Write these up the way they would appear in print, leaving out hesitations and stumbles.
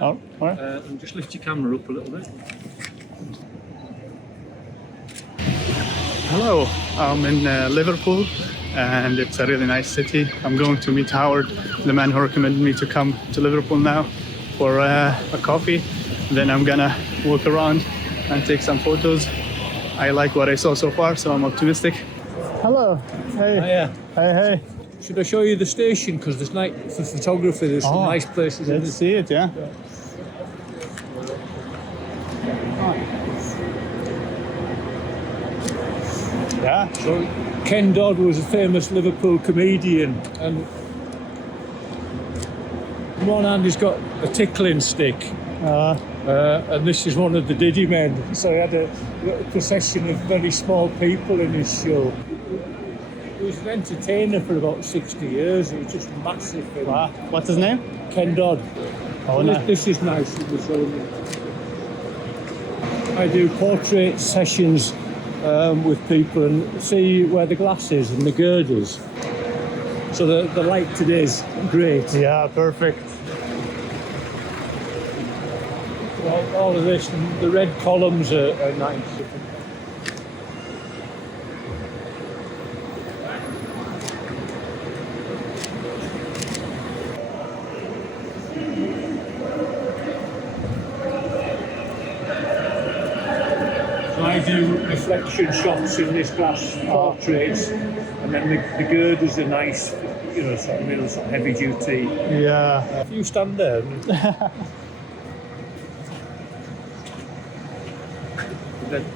All right. And just lift your camera up a little bit. Hello, I'm in Liverpool, and it's a really nice city. I'm going to meet Howard, the man who recommended me to come to Liverpool now for a coffee. Then I'm gonna walk around and take some photos. I like what I saw so far, so I'm optimistic. Hello. Hey. Hiya. Hey. Should I show you the station? Because there's for photography, there's some nice places. Let's see it, yeah. Yeah. So Ken Dodd was a famous Liverpool comedian, and on one hand he's got a tickling stick, and this is one of the Diddy men. So he had a procession of very small people in his show. He was an entertainer for about 60 years. He was just massive. Wow. What's his name? Ken Dodd. Oh, nice. This is nice. I do portrait sessions with people and see where the glass is and the girders. So the light today is great. Yeah, perfect. All of this, and the red columns are nice. I do reflection shots in this glass portraits, and then the girders are nice, sort of heavy duty. Yeah. If you stand there,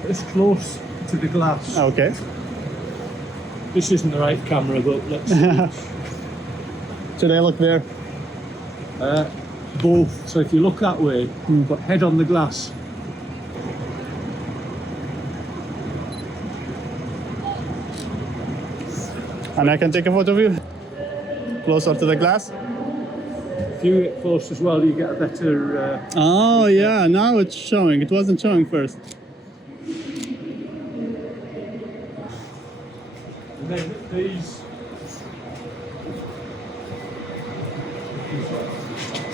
it's close to the glass. Okay. This isn't the right camera, but let's see. Should I look there? Both. So if you look that way, but head on the glass. And I can take a photo of you? Closer to the glass? If you get close as well, you get a better... Oh, yeah, now it's showing. It wasn't showing first. And then these...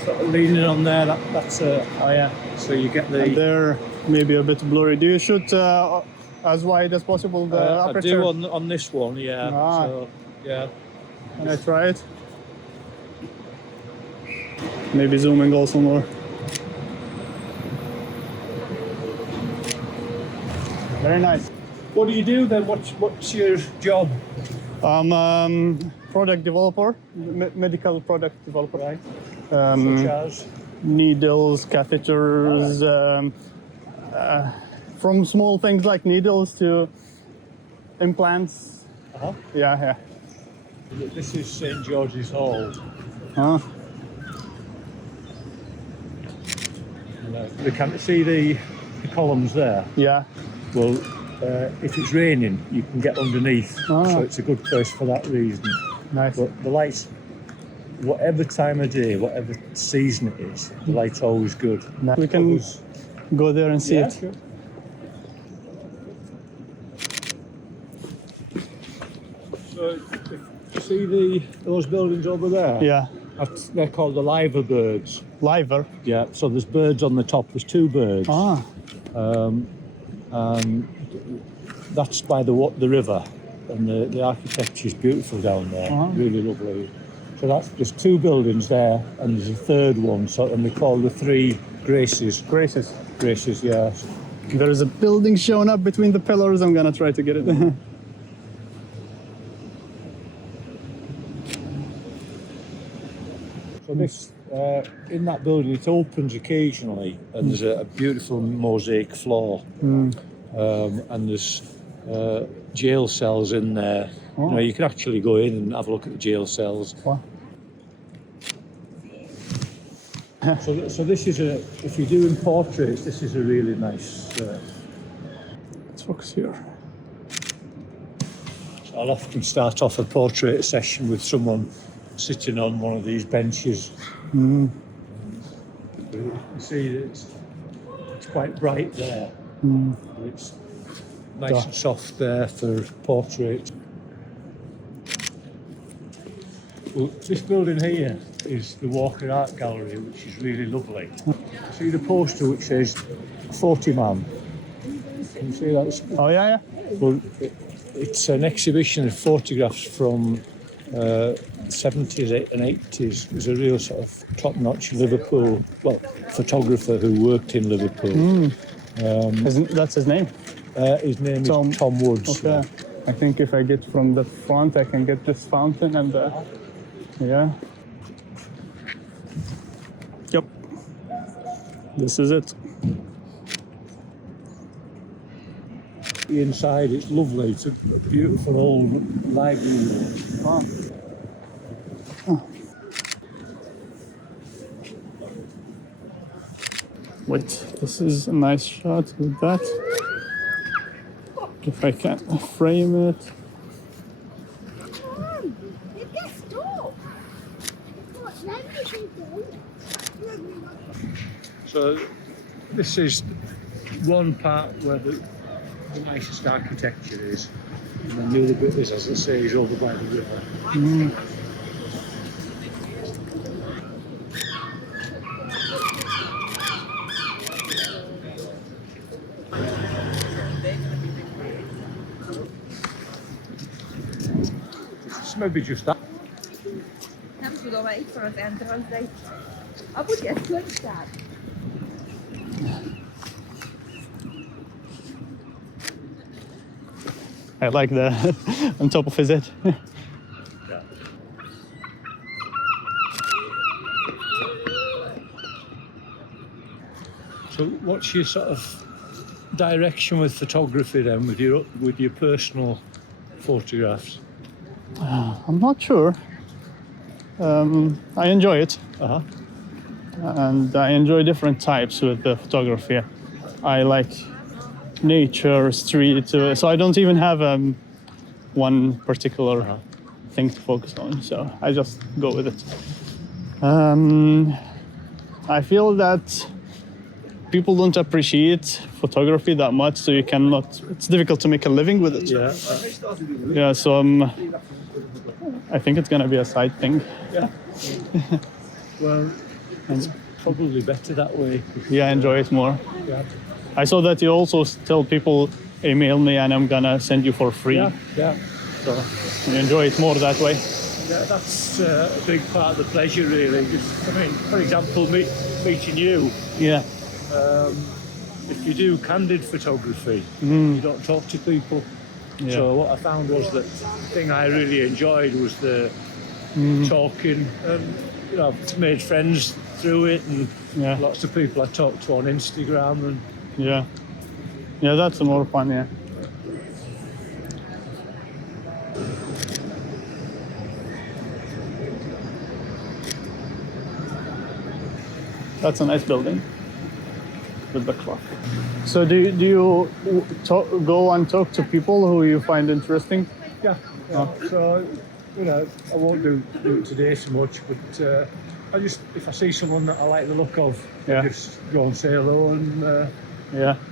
sort of leaning on there, that's oh yeah, so you get the... And they're maybe a bit blurry. Do you shoot as wide as possible the aperture? I do on this one, yeah. So, yeah. Can I try it? Maybe zooming also more. Very nice. What do you do then? What's your job? I'm product developer, medical product developer. Right. Such as? Needles, catheters, from small things like needles to implants. Yeah. This is St. George's Hall. You can see the columns there. Yeah. Well, if it's raining, you can get underneath, so it's a good place for that reason. Nice. But the lights, whatever time of day, whatever season it is, the light's always good. We can go there and see it. Sure. So, if you see those buildings over there? Yeah. They're called the liver birds. Liver? Yeah, so there's birds on the top, there's two birds. And that's by the river, and the architecture is beautiful down there, really lovely. So there's two buildings there, and there's a third one, and we call the three Graces. Graces, yeah. There is a building showing up between the pillars. I'm gonna try to get it. So this, in that building, it opens occasionally, and there's a beautiful mosaic floor, and there's jail cells in there. You can actually go in and have a look at the jail cells. Wow. So this is if you're doing portraits, this is a really nice... Let's focus here. So I'll often start off a portrait session with someone sitting on one of these benches. You see it's quite bright there. nice and soft there for portrait. Well, this building here is the Walker Art Gallery, which is really lovely. See the poster which says 40 Man? Can you see that? Oh yeah. Well, it's an exhibition of photographs from 70s and 80s. There's a real sort of top-notch Liverpool, photographer who worked in Liverpool. That's his name? His name is Tom Woods. Okay. I think if I get from the front, I can get this fountain and yeah. Yep. This is it. Inside, it's lovely. It's a beautiful old library. Wow. Wait, this is a nice shot with that. If I can frame it. So this is one part where the nicest architecture is, and then the other bit is, as I say, is over by the river. It's maybe just that. Haben Sie da mal extra das andere Seite? Aber jetzt gut gesagt. I like the on top of his head. So what's your sort of direction with photography then, with your personal photographs? I'm not sure. I enjoy it. And I enjoy different types with the photography. I like nature, street, so I don't even have one particular thing to focus on, so I just go with it. I feel that people don't appreciate photography that much, so it's difficult to make a living with it. Yeah, so I think it's gonna be a side thing. Yeah. Well, it's probably better that way. Yeah, I enjoy it more. Yeah. I saw that you also tell people email me and I'm gonna send you for free. Yeah. So you enjoy it more that way. Yeah, that's a big part of the pleasure, really. Just, I mean, for example, meeting you. Yeah. If you do candid photography, you don't talk to people. Yeah. So what I found was that the thing I really enjoyed was the talking, and I've made friends through it, and lots of people I talk to on Instagram, and yeah, that's more fun. Yeah. That's a nice building with the clock. So do you go and talk to people who you find interesting? Yeah. So I won't do it today so much, but I just, if I see someone that I like the look of, I just go and say hello and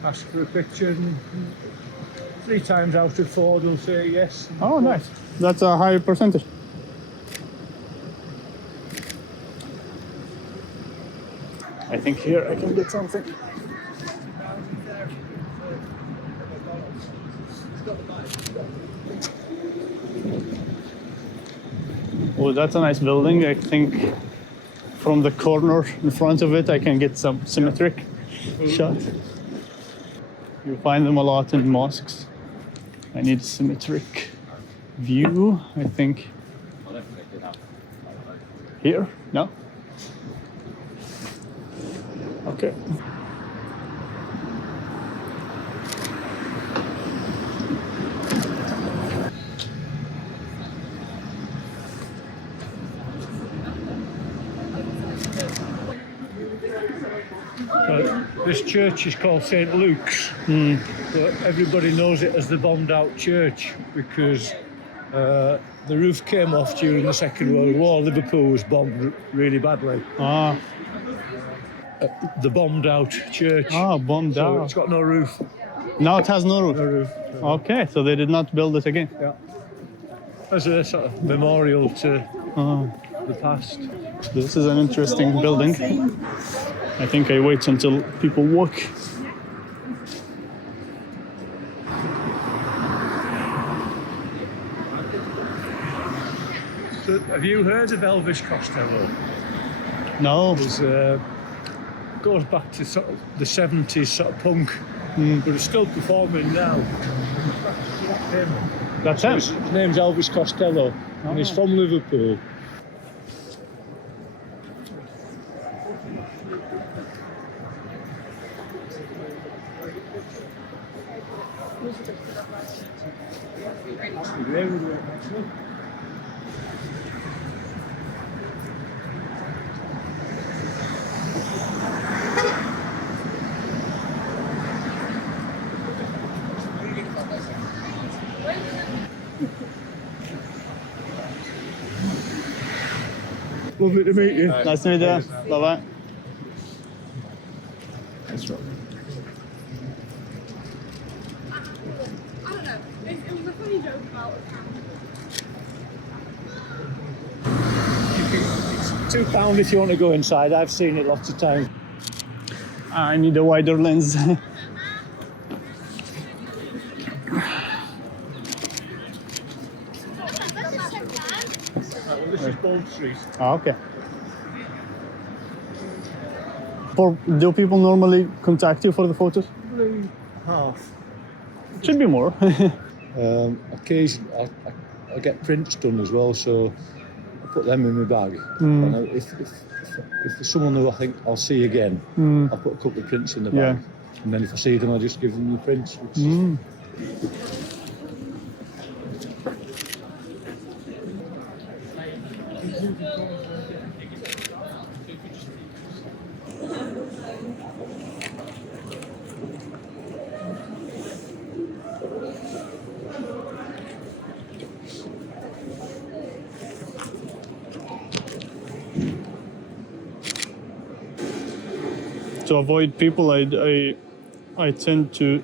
ask for a picture, and 3 times out of 4 they'll say yes. Oh, nice. That's a high percentage. I think here I can get something. Oh, that's a nice building. I think from the corner in front of it I can get some symmetric shot. You find them a lot in mosques. I need a symmetric view, I think. Here? No? Okay. This church is called St. Luke's, but everybody knows it as the bombed out church because the roof came off during the Second World War. Liverpool was bombed really badly. The bombed out church. Bombed So out. it's got no roof. Now it has no No roof. roof. Okay, so they did not build it again. Yeah. As a sort of memorial to Oh, the past. this is an interesting building. I think I wait until people walk. So, have you heard of Elvis Costello? No. It goes back to sort of the 70s sort of punk, but it's still performing now. That's him. His name's Elvis Costello, and he's from Liverpool. Lovely to meet you. Nice to meet you. Bye bye. That's right. I don't know. It was a funny joke about It's £2 if you want to go inside. I've seen it lots of times. I need a wider lens. This is Bold Street. Okay. Do people normally contact you for the photos? Probably half. Should be more. Occasionally, I get prints done as well, so I put them in my bag. And if there's someone who I think I'll see again, I'll put a couple of prints in the bag. And then if I see them, I'll just give them the prints. To avoid people, I tend to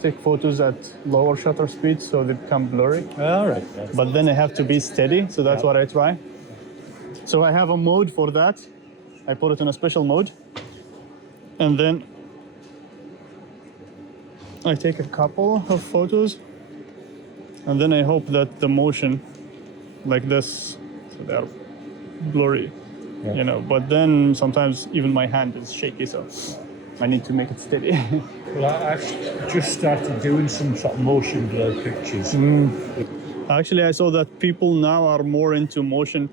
take photos at lower shutter speed so they become blurry. All right. But then I have to be steady, so that's what I try. So I have a mode for that. I put it in a special mode. And then I take a couple of photos. And then I hope that the motion, like this, so they're blurry, you know. But then sometimes even my hand is shaky, so I need to make it steady. Well, I've just started doing some sort of motion blur pictures. Actually, I saw that people now are more into motion.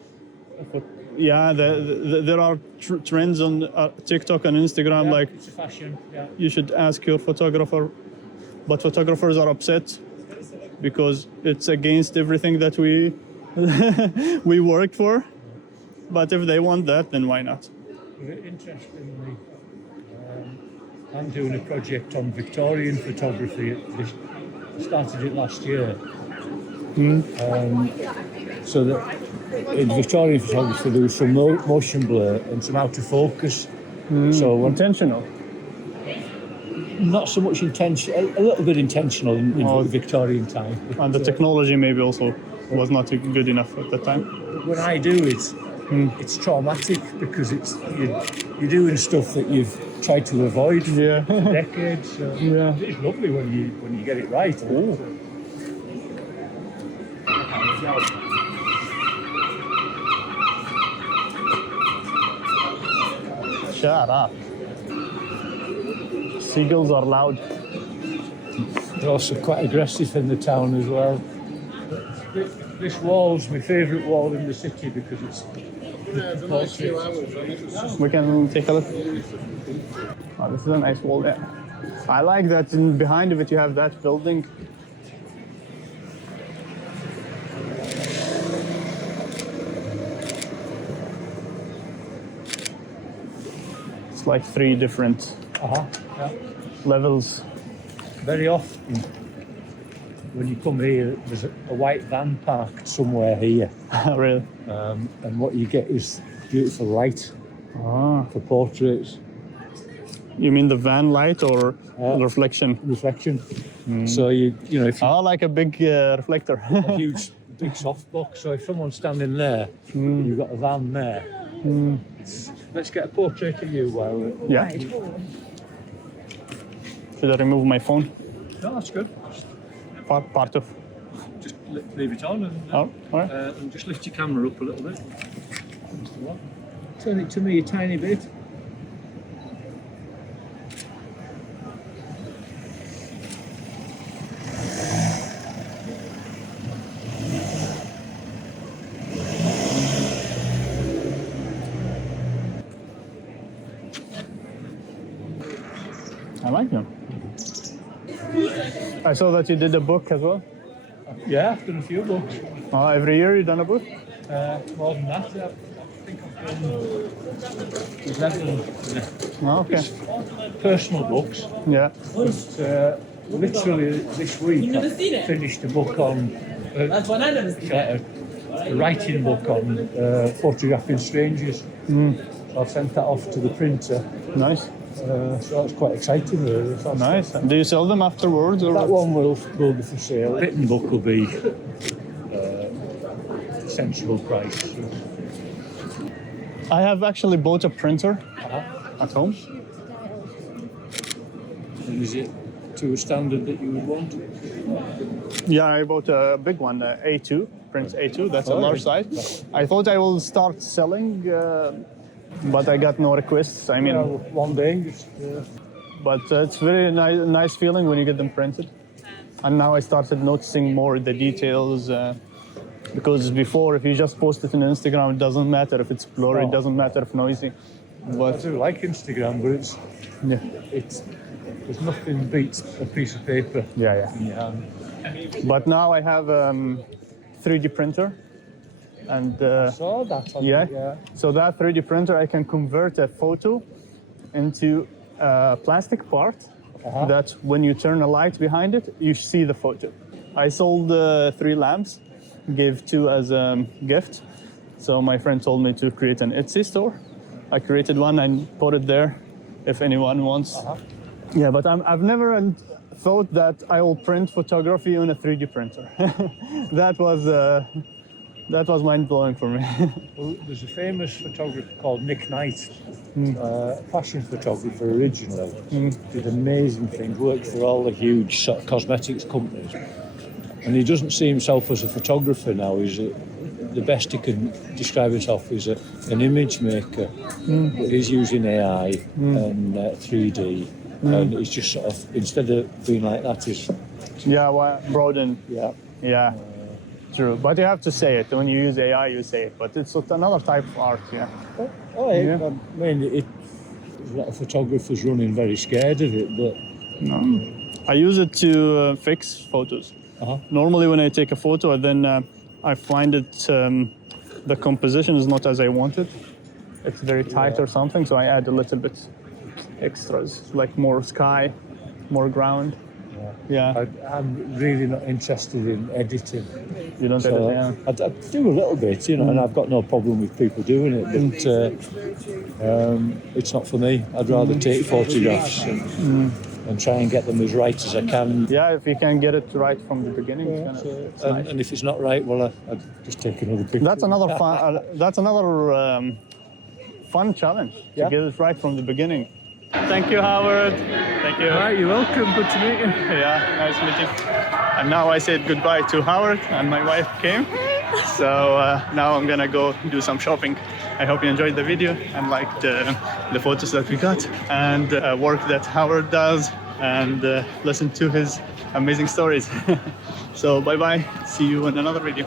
Yeah, there are trends on TikTok and Instagram, like It's a fashion, yeah. you should ask your photographer, but photographers are upset because it's against everything that we we worked for. But if they want that, then why not? Interestingly, I'm doing a project on Victorian photography. I started it last year. So that in Victorian photography there was some motion blur and some out of focus. So Intentional. not so much intentional, a little bit intentional in Victorian time. And the technology maybe also was not good enough at the time. When I do it, it's traumatic because you're doing stuff that you've tried to avoid for decades. So Yeah. it's lovely when you get it right. Oh. Shut up. Seagulls are loud. They're also quite aggressive in the town as well. This wall's my favourite wall in the city because it's We can take a look. Oh, this is a nice wall there. I like that behind of it you have that building. It's like 3 different yeah. levels. Very often when you come here, there's a white van parked somewhere here, Really? and what you get is beautiful light Ah. for portraits. You mean the van light or the reflection? Reflection. So you know, if you Oh, like a big reflector. a huge big softbox, so if someone's standing there, you've got a van there. Let's get a portrait of you while. Yeah. Should I remove my phone? No, that's good. Part of. Just leave it on and, Oh, all right. and just lift your camera up a little bit. Turn it to me a tiny bit. I like them. I saw that you did a book as well. Yeah, I've done a few books. Oh, every year you done a book? More than that, I think I've done 11 Oh, okay. personal books. Yeah. But literally this week I finished a book on a writing book on photographing strangers. So I've sent that off to the printer. Nice. So that's quite exciting, really. So Nice. Do you sell them afterwards? Or that one will be for sale. The written book will be sensible price. I have actually bought a printer at home. And is it to a standard that you would want? Yeah, I bought a big one, A2, Prince A2. That's a large size. I thought I will start selling, but I got no requests. I mean, One day. Just, but it's very nice feeling when you get them printed. And now I started noticing more the details. Because before, if you just post it on Instagram, it doesn't matter if it's blurry, it doesn't matter if noisy. I But do like Instagram, but there's nothing beats a piece of paper yeah. in your hand. But now I have 3D printer, and Saw that. yeah. So that 3D printer, I can convert a photo into a plastic part that when you turn a light behind it, you see the photo. I sold 3 lamps, gave 2 as a gift. So my friend told me to create an Etsy store. I created one and put it there if anyone wants. Yeah, but I've never thought that I will print photography on a 3D printer. That was mind-blowing for me. Well, there's a famous photographer called Nick Knight, fashion photographer originally. Did amazing things, worked for all the huge sort of cosmetics companies. And he doesn't see himself as a photographer now. The best he can describe himself is an image maker. But he's using AI and 3D. And he's just sort of, instead of being like that, he's... Yeah, well, broaden. Yeah. Yeah, true. But you have to say it. When you use AI, you say it. But it's another type of art, yeah. Oh, yeah. I mean, a lot of photographers running very scared of it, but... No. I use it to fix photos. Normally when I take a photo, then I find it, the composition is not as I wanted. It's very tight or something, so I add a little bit extras, like more sky, more ground. Yeah. I'm really not interested in editing. You don't edit, yeah. I do a little bit, you know, and I've got no problem with people doing it, but it's not for me. I'd rather take photographs and try and get them as right as I can. Yeah, if you can get it right from the beginning, it's nice. And if it's not right, well, I'd just take another picture. That's another fun. That's another fun challenge to get it right from the beginning. Thank you, Howard. Thank you. All right, you're welcome. Good to meet you. Yeah, nice meeting. And now I said goodbye to Howard, and my wife came. So now I'm gonna go do some shopping. I hope you enjoyed the video and liked the photos that we got and work that Howard does, and listen to his amazing stories. So bye bye. See you in another video.